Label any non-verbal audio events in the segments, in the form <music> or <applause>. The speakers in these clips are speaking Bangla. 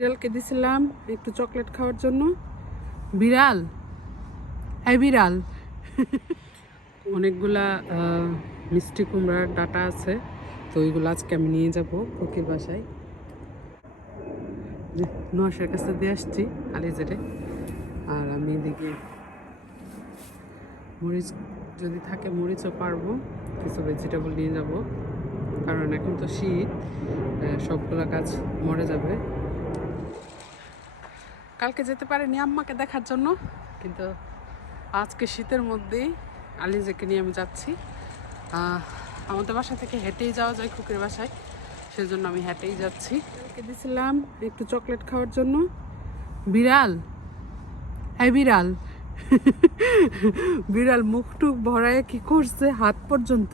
বিড়ালকে দিছিলাম একটু চকলেট খাওয়ার জন্য। বিড়াল? হ্যাঁ বিড়াল। অনেকগুলা মিষ্টি কুমড়ার ডাটা আছে, তো ওইগুলো আজকে আমি নিয়ে যাব ওকে বাসায়। নশের কাছে দিয়ে আসছি আলিজেরে আর আমি এদিকে মরিচ, যদি থাকে মরিচও পারব, কিছু ভেজিটেবল নিয়ে যাব। কারণ এখন তো শীত সবগুলা গাছ মরে যাবে। কালকে যেতে পারিনি আম্মাকে দেখার জন্য, কিন্তু আজকে শীতের মধ্যেই আলিজেকে নিয়ে আমি যাচ্ছি। আমাদের বাসা থেকে হেঁটেই যাওয়া যায় খুকির বাসায়, সেজন্য আমি হেঁটেই যাচ্ছি। কালকে দিছিলাম একটু চকলেট খাওয়ার জন্য। বিড়াল হ্যাঁ বিড়াল <laughs> বিড়াল মুখ টুক ভরায় কি করছে হাত পর্যন্ত?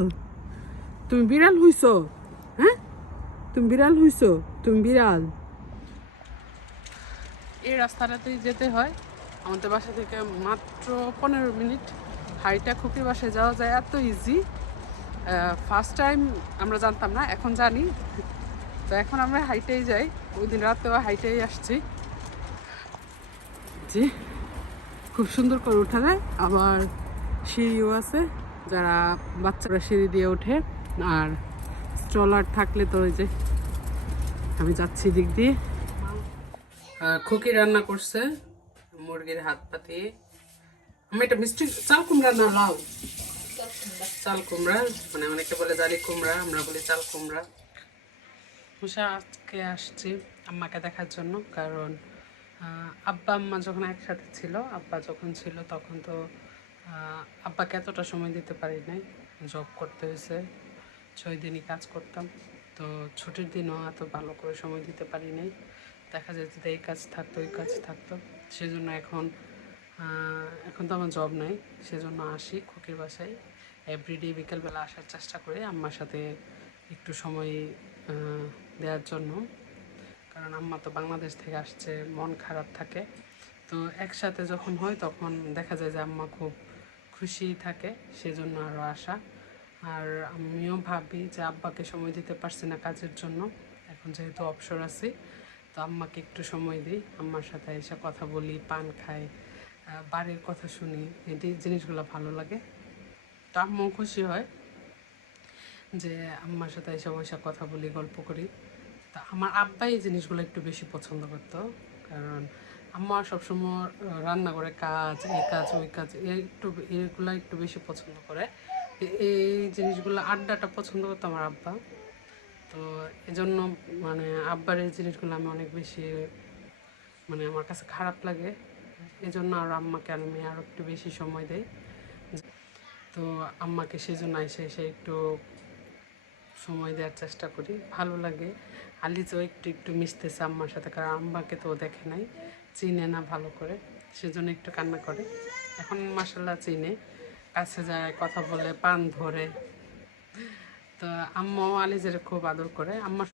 তুমি বিড়াল হইছো হ্যাঁ? তুমি বিড়াল হইছো, তুমি বিড়াল। এই রাস্তাটাতেই যেতে হয়। আমাদের বাসা থেকে মাত্র পনেরো মিনিট হাইটা খুকির বাসায় যাওয়া যায়, এত ইজি ফার্স্ট টাইম আমরা জানতাম না, এখন জানি। তো এখন আমরা হাইটেই যাই। ওই দিন রাতেও হাইটেই আসছি। জি, খুব সুন্দর করে যায় আবার সিঁড়িও আছে, যারা বাচ্চারা সিঁড়ি দিয়ে ওঠে। আর স্ট্রলার থাকলে তো ওই যে আমি যাচ্ছি দিক দিয়ে। খুকি রান্না করছে, মুরগির হাত পাতি। আমি এটা মিষ্টি চাল কুমড়া না, লাউ। চাল কুমড়া মানে অনেকে বলে জালি কুমড়া, আমরা বলি চাল কুমড়া। মুসা আজকে আসছি আম্মাকে দেখার জন্য, কারণ আব্বা, আম্মা যখন একসাথে ছিল, আব্বা যখন ছিল তখন তো আব্বাকে এতটা সময় দিতে পারি নাই। জব করতে হয়েছে, ছয় দিনই কাজ করতাম, তো ছুটির দিনও এত ভালো করে সময় দিতে পারি নাই। দেখা যায় যে এই কাজ থাকতো, ওই কাজ থাকতো। সেজন্য এখন এখন তো আমার জব নাই। সেজন্য আসি খুকির বাসায়। এভরিডে বিকেলবেলা আসার চেষ্টা করি আম্মার সাথে একটু সময় দেওয়ার জন্য। কারণ আম্মা তো বাংলাদেশ থেকে আসছে, মন খারাপ থাকে। তো একসাথে যখন হয় তখন দেখা যায় যে আম্মা খুব খুশি থাকে, সেজন্য আরও আসা। আর আমিও ভাবি যে আব্বাকে সময় দিতে পারছি না কাজের জন্য। এখন যেহেতু অবসর আছি তো আম্মাকে একটু সময় দিই। আম্মার সাথে এসে কথা বলি, পান খাই বাড়ির কথা শুনি, এটি জিনিসগুলো ভালো লাগে। তো আম্মু খুশি হয় যে আম্মার সাথে এসে বসে কথা বলি, গল্প করি। তা আমার আব্বা এই জিনিসগুলো একটু বেশি পছন্দ করত, কারণ আম্মা সবসময় রান্না করে কাজ, এই কাজ, ওই কাজ একটু, এগুলো একটু বেশি পছন্দ করে। এই জিনিসগুলো আড্ডাটা পছন্দ করতো আমার আব্বা। তো এজন্য মানে আব্বার এই জিনিসগুলো আমি অনেক বেশি মানে আমার কাছে খারাপ লাগে। এজন্য আর আম্মাকে আমি আরও একটু বেশি সময় দেই। তো আম্মাকে সেই জন্য এসে এসে একটু সময় দেওয়ার চেষ্টা করি। ভালো লাগে। আলি আলিজও একটু একটু মিশতেছে আম্মার সাথে, কারণ আম্মাকে তো দেখে নাই। চিনে না ভালো করে। সেজন্য একটু কান্না করে। এখন মাসাল্লাহ চিনে। কাছে যায়, কথা বলে, পান ধরে। তো আম্মাও আলিজের খুব আদর করে। আম্মা